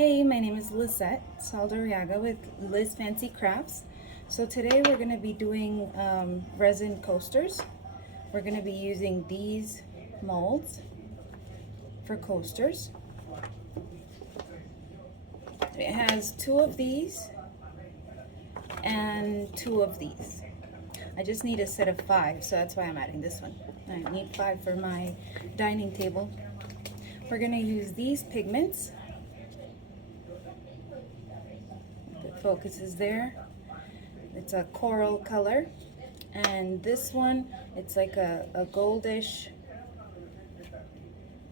Hey, my name is Lisette Saldariaga with Liz Fancy Crafts. So today we're going to be doing resin coasters. We're going to be using these molds for coasters. It has 2 of these and 2 of these. I just need a set of 5, so that's why I'm adding this one. I need 5 for my dining table. We're going to use these pigments. The focus is there. It's a coral color. And this one, it's like a goldish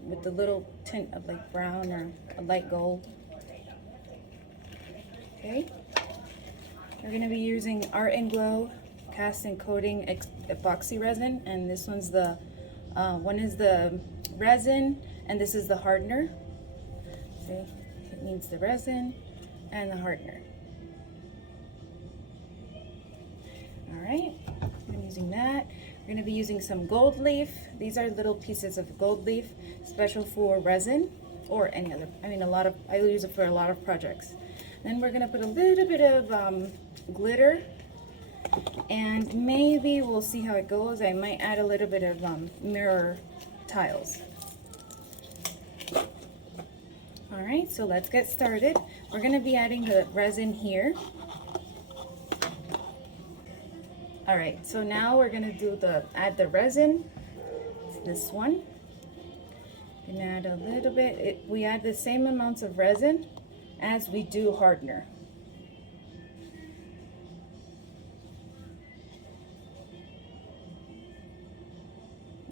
with a little tint of like brown or a light gold. Okay. We're going to be using Art and Glow cast and coating epoxy resin, and this one's the one is the resin and this is the hardener. See, it needs the resin and the hardener. All right, I'm using that. We're going to be using some gold leaf. These are little pieces of gold leaf, special for resin or any other. I use it for a lot of projects. Then we're going to put a little bit of glitter, and maybe we'll see how it goes. I might add a little bit of mirror tiles. All right, so let's get started. We're going to be adding the resin here. All right, so now we're going to add the resin. It's this one. And add a little bit. We add the same amounts of resin as we do hardener.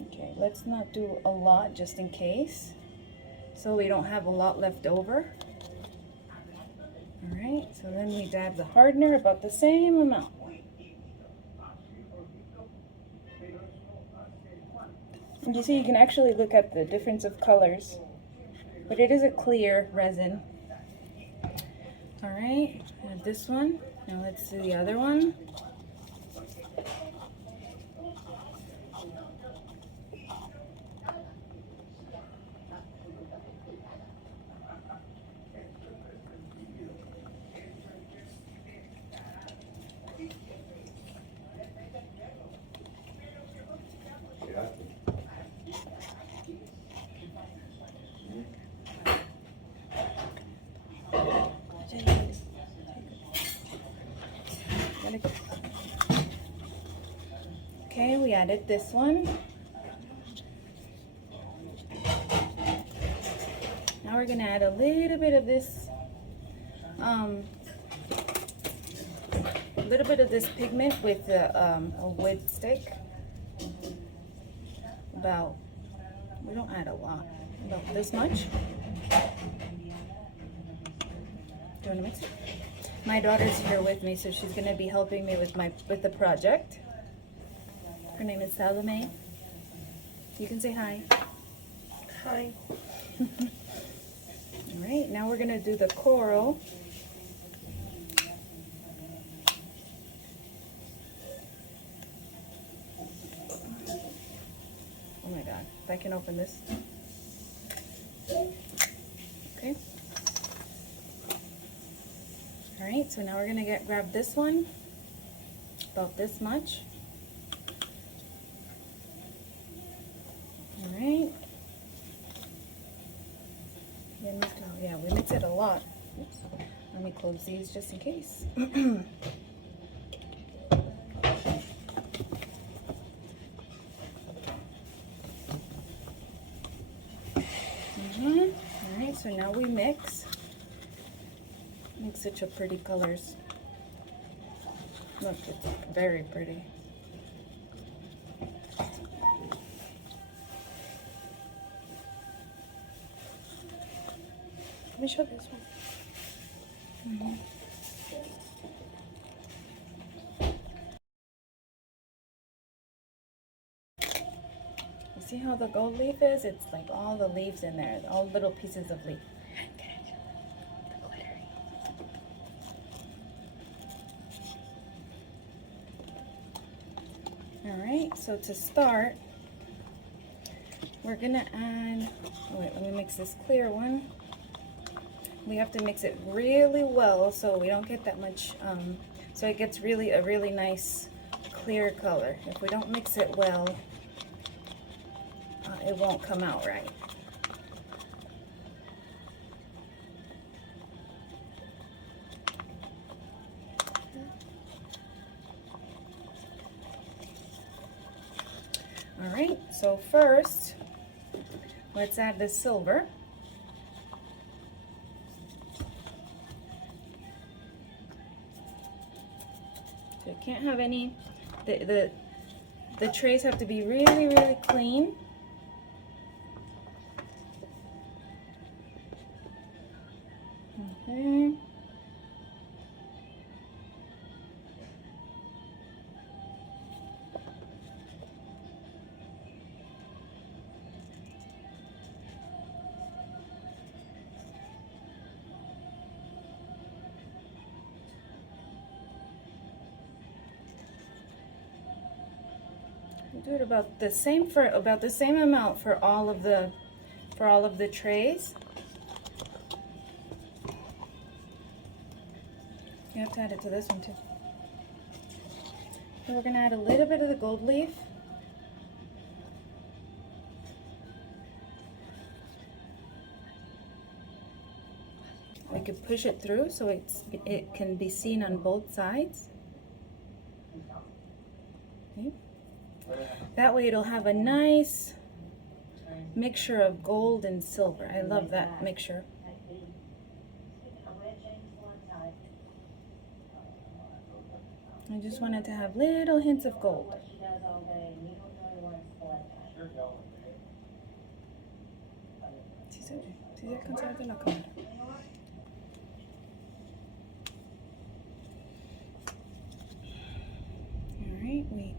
Okay, let's not do a lot just in case, so we don't have a lot left over. All right, so then we add the hardener about the same amount. And you see, you can actually look at the difference of colors, but it is a clear resin. All right, I have this one. Now let's do the other one. Okay, we added this one. Now we're going to add a little bit of this, pigment with a wood stick. We don't add a lot, about this much. Do you want to mix it? My daughter's here with me, so she's going to be helping me with the project. Her name is Salome. You can say hi. Hi. All right, now we're going to do the coral. Oh my God, if I can open this. Okay. All right, so now we're going to grab this one, about this much. All right. Yeah, we mix it a lot. Oops. Let me close these just in case. All right, so now we mix. Makes such a pretty colors. Look, it's very pretty. Let me show this one. You see how the gold leaf is? It's like all the leaves in there, all little pieces of leaf. All right, so to start, we're gonna add, oh wait, let me mix this clear one. we have to mix it really well so we don't get that much, so it gets really a really nice clear color. If we don't mix it well, it won't come out right. All right, so first, let's add the silver. So it can't have any, the trays have to be really, really clean. Okay. Do it about the same amount for all of the trays. You have to add it to this one too. And we're gonna add a little bit of the gold leaf. We could push it through so it can be seen on both sides. Okay. That way it'll have a nice mixture of gold and silver. I love that mixture. I just wanted to have little hints of gold. Alright, wait.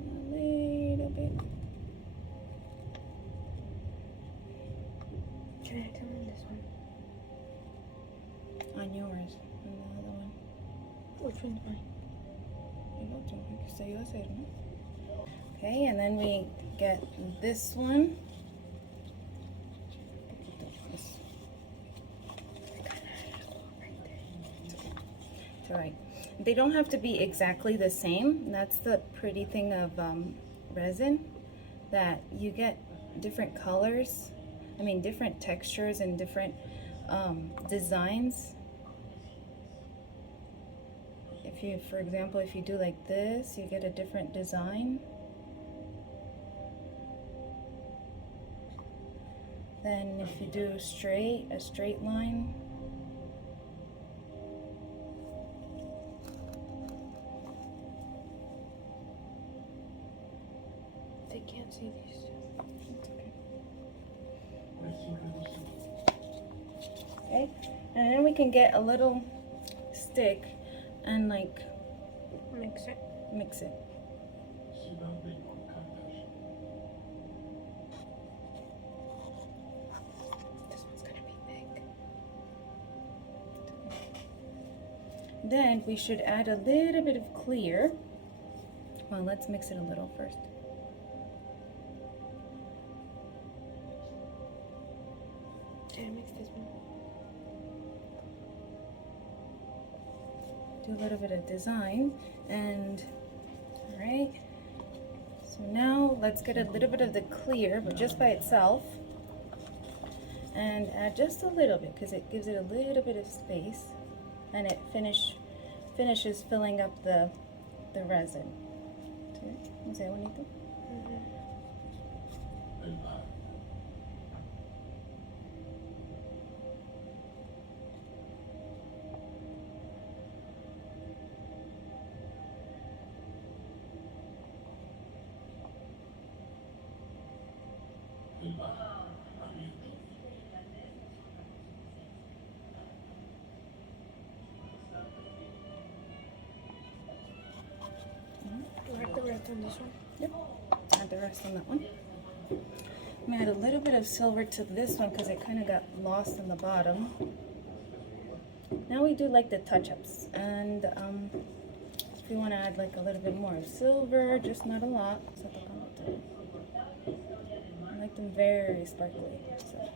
A little bit. Can I come on this one? On yours. On the other one. Which one's mine? Okay, and then we get this one. It's alright. They don't have to be exactly the same. That's the pretty thing of resin, that you get different colors, I mean different textures and different designs. If you, for example, if you do like this, you get a different design. Then if you do a straight line. They can't see these. Okay, and then we can get a little stick and like Mix it. mix it. This one's gonna be big. Then we should add a little bit of clear. Well, let's mix it a little first. Can I mix this one? Do a little bit of design, and all right, so now let's get a little bit of the clear, but just by itself, and add just a little bit because it gives it a little bit of space, and it finishes filling up the resin. ¿Es bonito? Do I have the rest on this one? Yep. Add the rest on that one. I'm gonna add a little bit of silver to this one because it kind of got lost in the bottom. Now we do like the touch-ups, and if you want to add like a little bit more of silver, just not a lot. I like them very sparkly. So.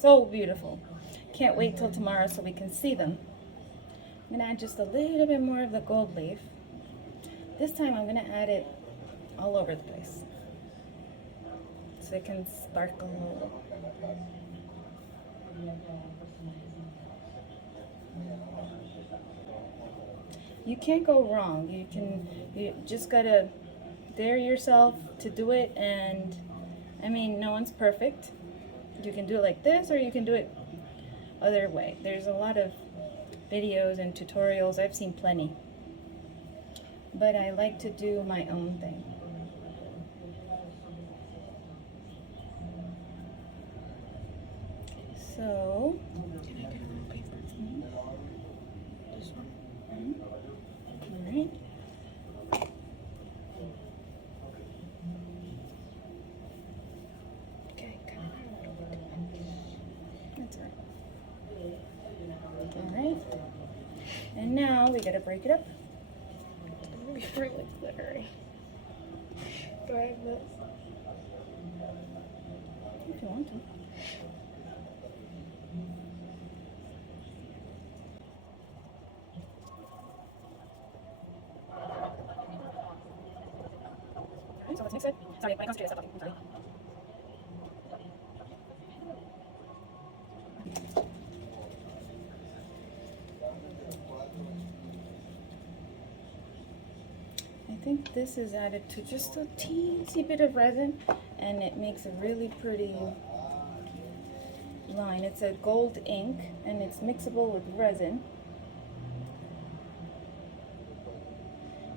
so beautiful. Can't wait till tomorrow so we can see them. I'm gonna add just a little bit more of the gold leaf. This time I'm gonna add it all over the place so it can sparkle. You can't go wrong. You just gotta dare yourself to do it, and I mean, no one's perfect. You can do it like this, or you can do it other way. There's a lot of videos and tutorials. I've seen plenty, but I like to do my own thing. So, Can I get a little paper? This one. all right. Okay, kind of. That's right. All right. And now we gotta break it up. It's gonna be really glittery. Do I have this? If you want to. So let's mix it. Sorry, my concentrated stop talking. I'm sorry. I think this is added to just a teensy bit of resin, and it makes a really pretty line. It's a gold ink, and it's mixable with resin.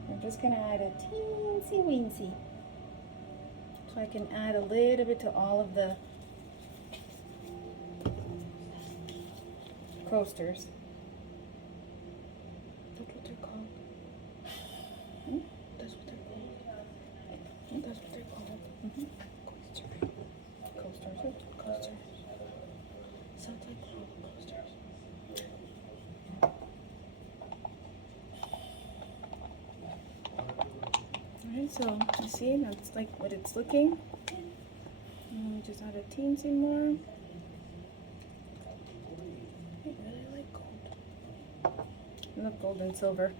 I'm just gonna add a teensy weensy, so I can add a little bit to all of the coasters. That's what they're called. Hmm? That's what they're called. That's what they're called. Mm-hmm. Coasters. Coasters. Coasters. Sounds like roller coasters. Alright, so you see, that's like what it's looking. And just add a teensy more. I really like gold. I love gold and silver.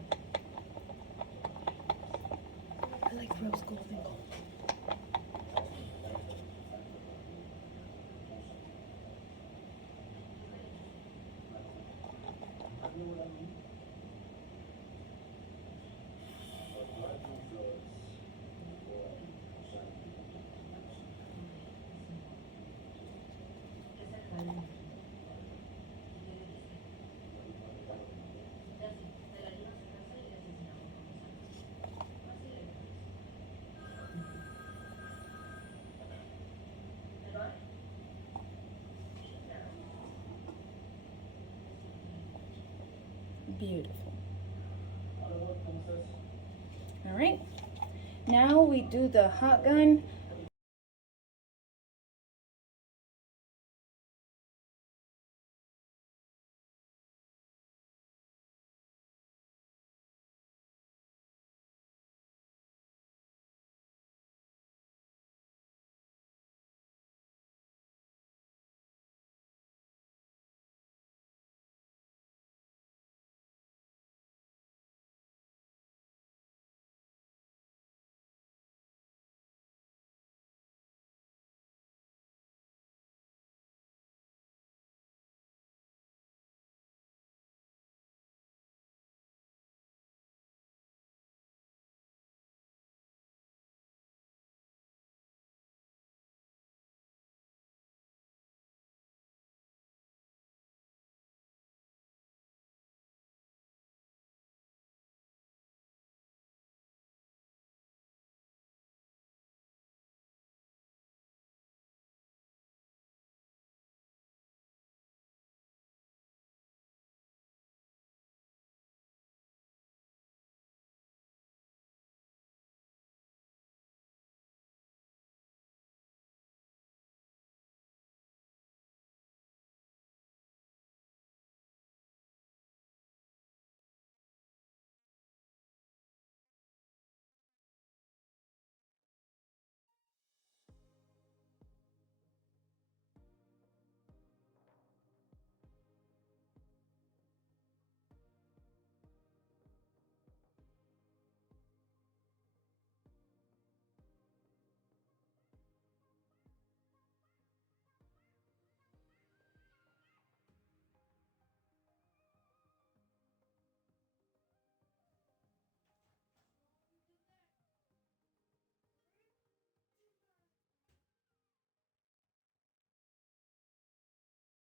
I like rose gold and gold. Beautiful. Alright, now we do the hot gun